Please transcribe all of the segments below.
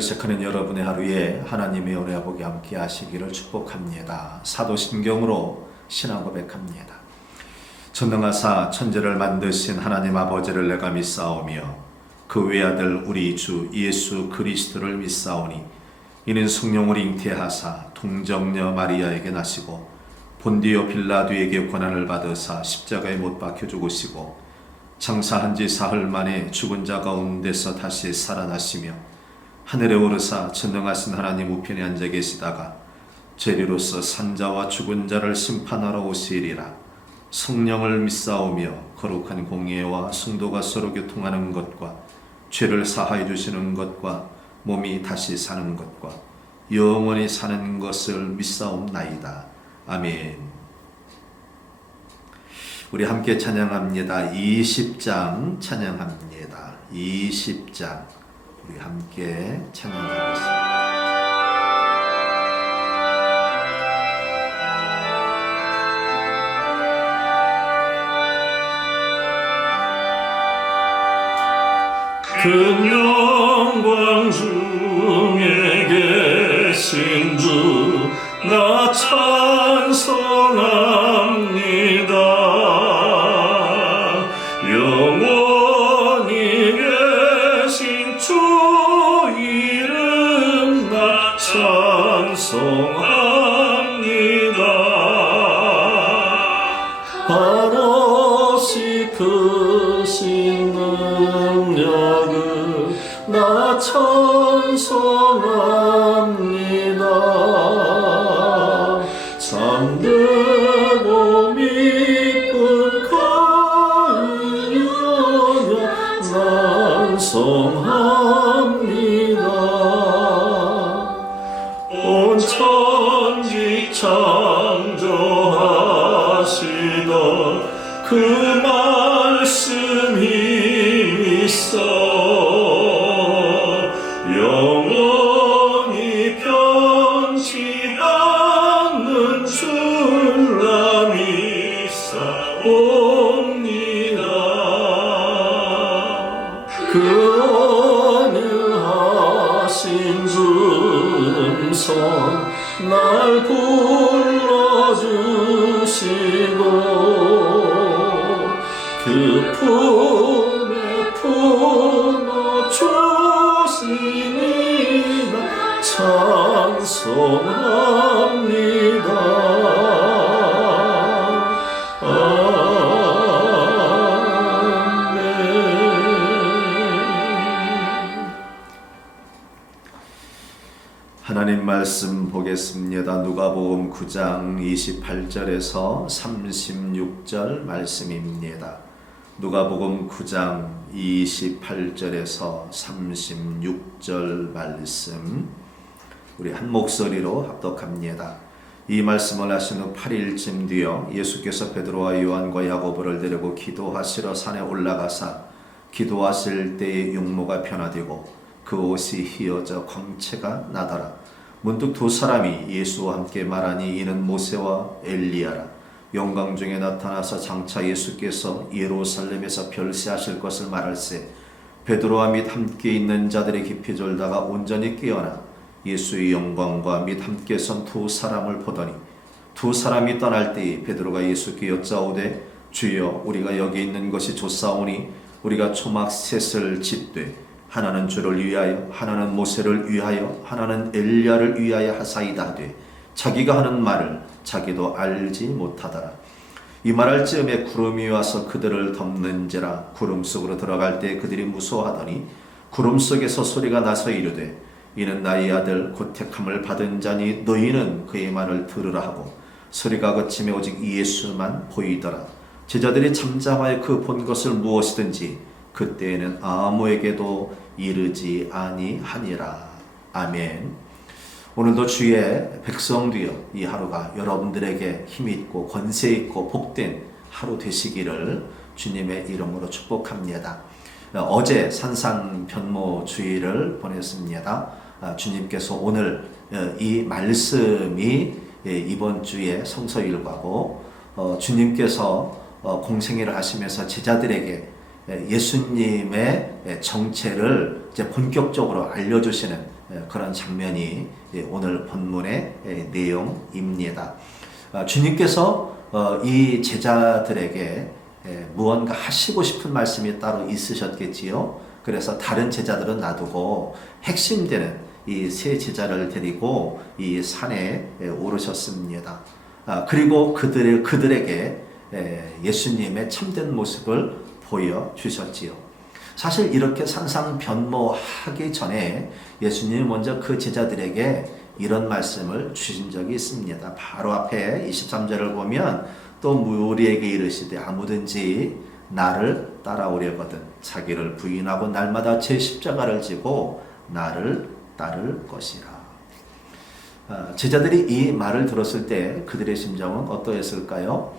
주일을 시작하는 여러분의 하루에 하나님의 은혜와 복이 함께 하시기를 축복합니다. 사도신경으로 신앙 고백합니다. 전능하사 천지를 만드신 하나님 아버지를 내가 믿사오며 그 외아들 우리 주 예수 그리스도를 믿사오니 이는 성령을 잉태하사 동정녀 마리아에게 나시고 본디오 빌라도에게 고난을 받으사 십자가에 못 박혀 죽으시고 장사한 지 사흘 만에 죽은 자 가운데서 다시 살아나시며 하늘에 오르사 전능하신 하나님 우편에 앉아 계시다가 죄리로서 산자와 죽은 자를 심판하러 오시리라. 성령을 믿사오며 거룩한 공예와 성도가 서로 교통하는 것과 죄를 사하여 주시는 것과 몸이 다시 사는 것과 영원히 사는 것을 믿사옵나이다. 아멘. 우리 함께 찬양합니다. 20장 찬양합니다. 20장 우리 함께 찬양하겠습니다. 큰 영광 중에 계신 주 나 찬송합니다. 영원히 계신 주 이름 나 찬송합니다. 한없이 크신 능력을 나 찬송합니다. 참되고 믿고 가으려면 난송합니다. 온 천지 창조하시던 그 말씀 힘이 있어 영원히 변치 않는 줄라 믿사옵니다. 그 온유하신 주 음성 날 불러주시고 그 품에 품어주시니 나 찬송합니다. 하나님 말씀 보겠습니다. 누가복음 9장 28절에서 36절 말씀입니다. 누가복음 9장 28절에서 36절 말씀 우리 한 목소리로 합독합니다. 이 말씀을 하신 후 8일쯤 뒤여 예수께서 베드로와 요한과 야고보를 데리고 기도하시러 산에 올라가사 기도하실 때에 육모가 변화되고 그 옷이 휘어져 광채가 나더라. 문득 두 사람이 예수와 함께 말하니 이는 모세와 엘리야라. 영광 중에 나타나서 장차 예수께서 예루살렘에서 별세하실 것을 말할세 베드로와 및 함께 있는 자들이 깊이 졸다가 온전히 깨어나 예수의 영광과 및 함께 선 두 사람을 보더니 두 사람이 떠날 때에 베드로가 예수께 여짜오되 주여 우리가 여기 있는 것이 좋사오니 우리가 초막 셋을 짓되 하나는 주를 위하여 하나는 모세를 위하여 하나는 엘리야를 위하여 하사이다 하되 자기가 하는 말을 자기도 알지 못하더라. 이 말할 즈음에 구름이 와서 그들을 덮는지라. 구름 속으로 들어갈 때 그들이 무서워하더니 구름 속에서 소리가 나서 이르되 이는 나의 아들 곧 택함을 받은 자니 너희는 그의 말을 들으라 하고 소리가 그치며 오직 예수만 보이더라. 제자들이 잠잠하여 그 본 것을 무엇이든지 그때에는 아무에게도 이르지 아니하니라. 아멘. 오늘도 주의 백성 되어 이 하루가 여러분들에게 힘있고 권세있고 복된 하루 되시기를 주님의 이름으로 축복합니다. 어제 산상변모 주일을 보냈습니다. 주님께서 오늘 이 말씀이 이번 주에 성서일과고 주님께서 공생애를 하시면서 제자들에게 예수님의 정체를 이제 본격적으로 알려주시는 그런 장면이 오늘 본문의 내용입니다. 주님께서 이 제자들에게 무언가 하시고 싶은 말씀이 따로 있으셨겠지요. 그래서 다른 제자들은 놔두고 핵심되는 이 세 제자를 데리고 이 산에 오르셨습니다. 그리고 그들에게 예수님의 참된 모습을 보여주셨지요. 사실 이렇게 산상변모하기 전에 예수님이 먼저 그 제자들에게 이런 말씀을 주신 적이 있습니다. 바로 앞에 23절을 보면 또 우리에게 이르시되 아무든지 나를 따라오려거든 자기를 부인하고 날마다 제 십자가를 지고 나를 따를 것이라. 제자들이 이 말을 들었을 때 그들의 심정은 어떠했을까요?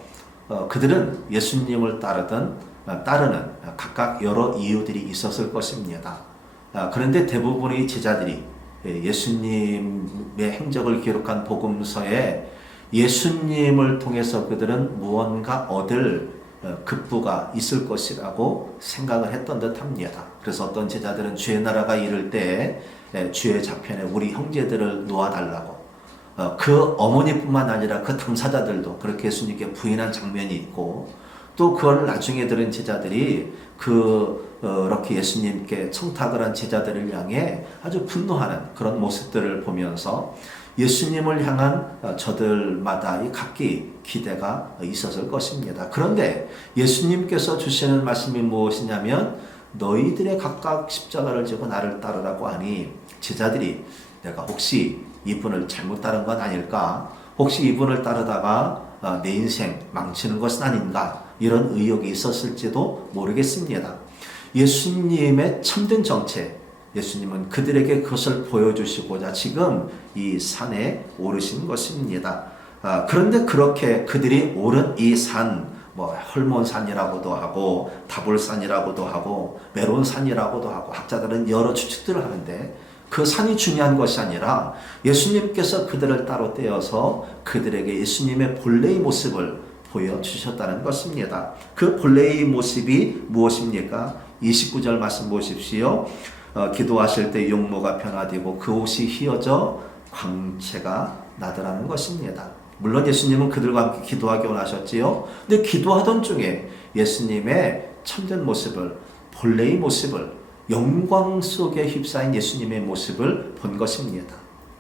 그들은 예수님을 따르는 각각 여러 이유들이 있었을 것입니다. 그런데 대부분의 제자들이 예수님의 행적을 기록한 복음서에 예수님을 통해서 그들은 무언가 얻을 급부가 있을 것이라고 생각을 했던 듯합니다. 그래서 어떤 제자들은 주의 나라가 이를 때 주의 좌편에 우리 형제들을 놓아달라고, 그 어머니뿐만 아니라 그 당사자들도 그렇게 예수님께 부인한 장면이 있고, 또 그걸 나중에 들은 제자들이 그렇게 예수님께 청탁을 한 제자들을 향해 아주 분노하는 그런 모습들을 보면서 예수님을 향한 저들마다 각기 기대가 있었을 것입니다. 그런데 예수님께서 주시는 말씀이 무엇이냐면 너희들의 각각 십자가를 지고 나를 따르라고 하니 제자들이 내가 혹시 이분을 잘못 따른 건 아닐까? 혹시 이분을 따르다가 내 인생 망치는 것은 아닌가? 이런 의혹이 있었을지도 모르겠습니다. 예수님의 참된 정체, 예수님은 그들에게 그것을 보여주시고자 지금 이 산에 오르신 것입니다. 그런데 그렇게 그들이 오른 이 산, 헐몬산이라고도 하고 다볼산이라고도 하고 메론산이라고도 하고 학자들은 여러 추측들을 하는데 그 산이 중요한 것이 아니라 예수님께서 그들을 따로 떼어서 그들에게 예수님의 본래의 모습을 보여주셨다는 것입니다. 그 본래의 모습이 무엇입니까? 29절 말씀 보십시오. 기도하실 때 용모가 변화되고 그 옷이 휘어져 광채가 나더라는 것입니다. 물론 예수님은 그들과 함께 기도하기 원하셨지요. 근데 기도하던 중에 예수님의 참된 모습을, 본래의 모습을, 영광 속에 휩싸인 예수님의 모습을 본 것입니다.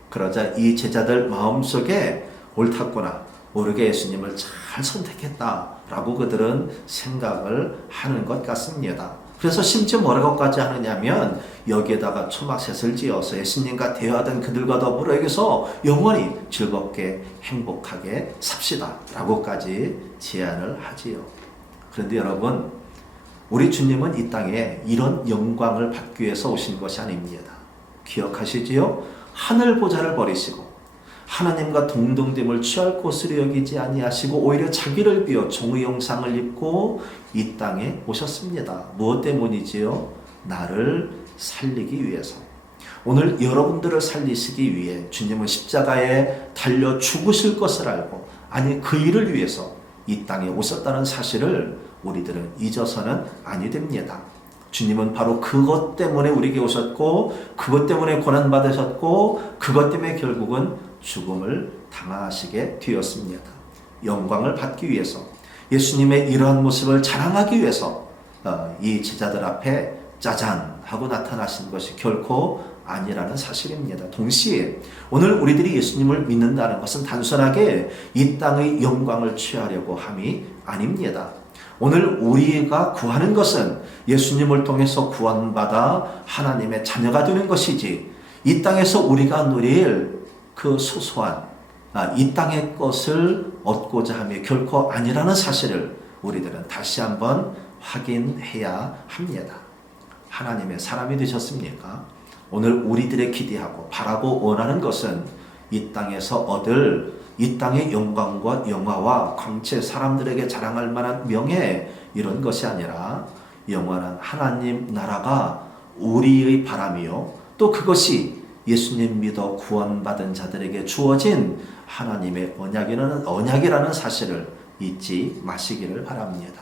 그러자 이 제자들 마음속에 옳았구나, 옳게 예수님을 잘 선택했다라고 그들은 생각을 하는 것 같습니다. 그래서 심지어 뭐라고까지 하느냐면 여기에다가 초막셋을 지어서 예수님과 대화하던 그들과 더불어 여기서 영원히 즐겁게 행복하게 삽시다 라고까지 제안을 하지요. 그런데 여러분, 우리 주님은 이 땅에 이런 영광을 받기 위해서 오신 것이 아닙니다. 기억하시지요? 하늘 보좌를 버리시고 하나님과 동등됨을 취할 것으로 여기지 아니하시고 오히려 자기를 비워 종의 형상을 입고 이 땅에 오셨습니다. 무엇 때문이지요? 나를 살리기 위해서. 오늘 여러분들을 살리시기 위해 주님은 십자가에 달려 죽으실 것을 알고, 아니 그 일을 위해서 이 땅에 오셨다는 사실을 우리들은 잊어서는 아니 됩니다. 주님은 바로 그것 때문에 우리에게 오셨고, 그것 때문에 고난받으셨고, 그것 때문에 결국은 죽음을 당하시게 되었습니다. 영광을 받기 위해서, 예수님의 이러한 모습을 자랑하기 위해서 이 제자들 앞에 짜잔 하고 나타나신 것이 결코 아니라는 사실입니다. 동시에 오늘 우리들이 예수님을 믿는다는 것은 단순하게 이 땅의 영광을 취하려고 함이 아닙니다. 오늘 우리가 구하는 것은 예수님을 통해서 구원받아 하나님의 자녀가 되는 것이지, 이 땅에서 우리가 누릴 그 소소한 이 땅의 것을 얻고자 함이 결코 아니라는 사실을 우리들은 다시 한번 확인해야 합니다. 하나님의 사람이 되셨습니까? 오늘 우리들의 기대하고 바라고 원하는 것은 이 땅에서 얻을 이 땅의 영광과 영화와 광채, 사람들에게 자랑할 만한 명예, 이런 것이 아니라 영원한 하나님 나라가 우리의 바람이요, 또 그것이 예수님 믿어 구원받은 자들에게 주어진 하나님의 언약이라는 사실을 잊지 마시기를 바랍니다.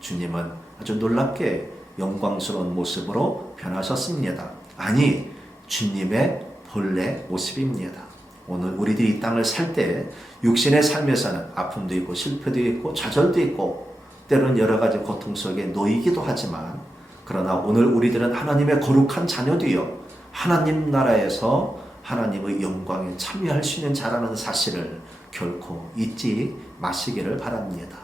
주님은 아주 놀랍게 영광스러운 모습으로 변하셨습니다. 아니, 주님의 본래 모습입니다. 오늘 우리들이 이 땅을 살 때 육신의 삶에서는 아픔도 있고 실패도 있고 좌절도 있고 때로는 여러 가지 고통 속에 놓이기도 하지만, 그러나 오늘 우리들은 하나님의 거룩한 자녀되어 하나님 나라에서 하나님의 영광에 참여할 수 있는 자라는 사실을 결코 잊지 마시기를 바랍니다.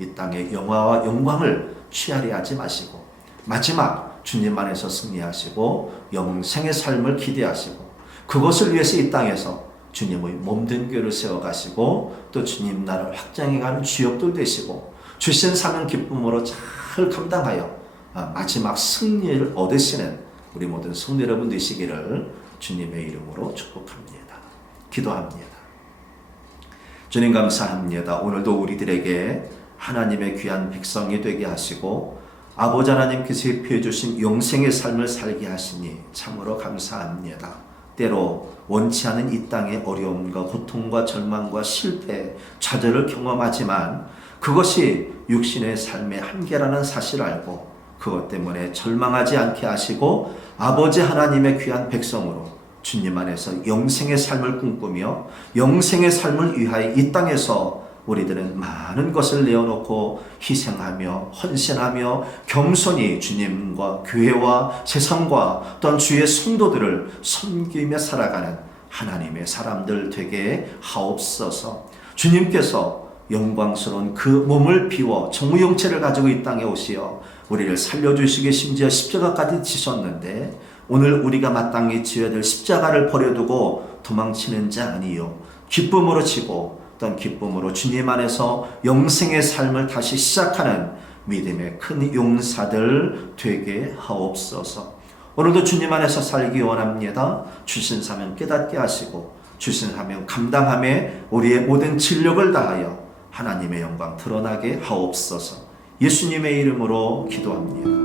이 땅의 영화와 영광을 취하려 하지 마시고 마지막 주님 안에서 승리하시고 영생의 삶을 기대하시고 그것을 위해서 이 땅에서 주님의 몸된 교회를 세워가시고 또 주님 나라를 확장해가는 주역들 되시고 주신 사명 기쁨으로 잘 감당하여 마지막 승리를 얻으시는 우리 모든 성도 여러분 되시기를 주님의 이름으로 축복합니다. 기도합니다. 주님 감사합니다. 오늘도 우리들에게 하나님의 귀한 백성이 되게 하시고 아버지 하나님께서 입혀 주신 영생의 삶을 살게 하시니 참으로 감사합니다. 때로 원치 않은 이 땅의 어려움과 고통과 절망과 실패, 좌절을 경험하지만 그것이 육신의 삶의 한계라는 사실을 알고 그것 때문에 절망하지 않게 하시고 아버지 하나님의 귀한 백성으로 주님 안에서 영생의 삶을 꿈꾸며 영생의 삶을 위하여 이 땅에서 우리들은 많은 것을 내어놓고 희생하며 헌신하며 겸손히 주님과 교회와 세상과 또한 주의 성도들을 섬기며 살아가는 하나님의 사람들 되게 하옵소서. 주님께서 영광스러운 그 몸을 비워 정우영체를 가지고 이 땅에 오시어 우리를 살려주시기 심지어 십자가까지 지셨는데 오늘 우리가 마땅히 지어야 될 십자가를 버려두고 도망치는 자 아니요 기쁨으로 지고 어떤 기쁨으로 주님 안에서 영생의 삶을 다시 시작하는 믿음의 큰 용사들 되게 하옵소서. 오늘도 주님 안에서 살기 원합니다. 주신 사명 깨닫게 하시고 주신 사명 감당함에 우리의 모든 진력을 다하여 하나님의 영광 드러나게 하옵소서. 예수님의 이름으로 기도합니다.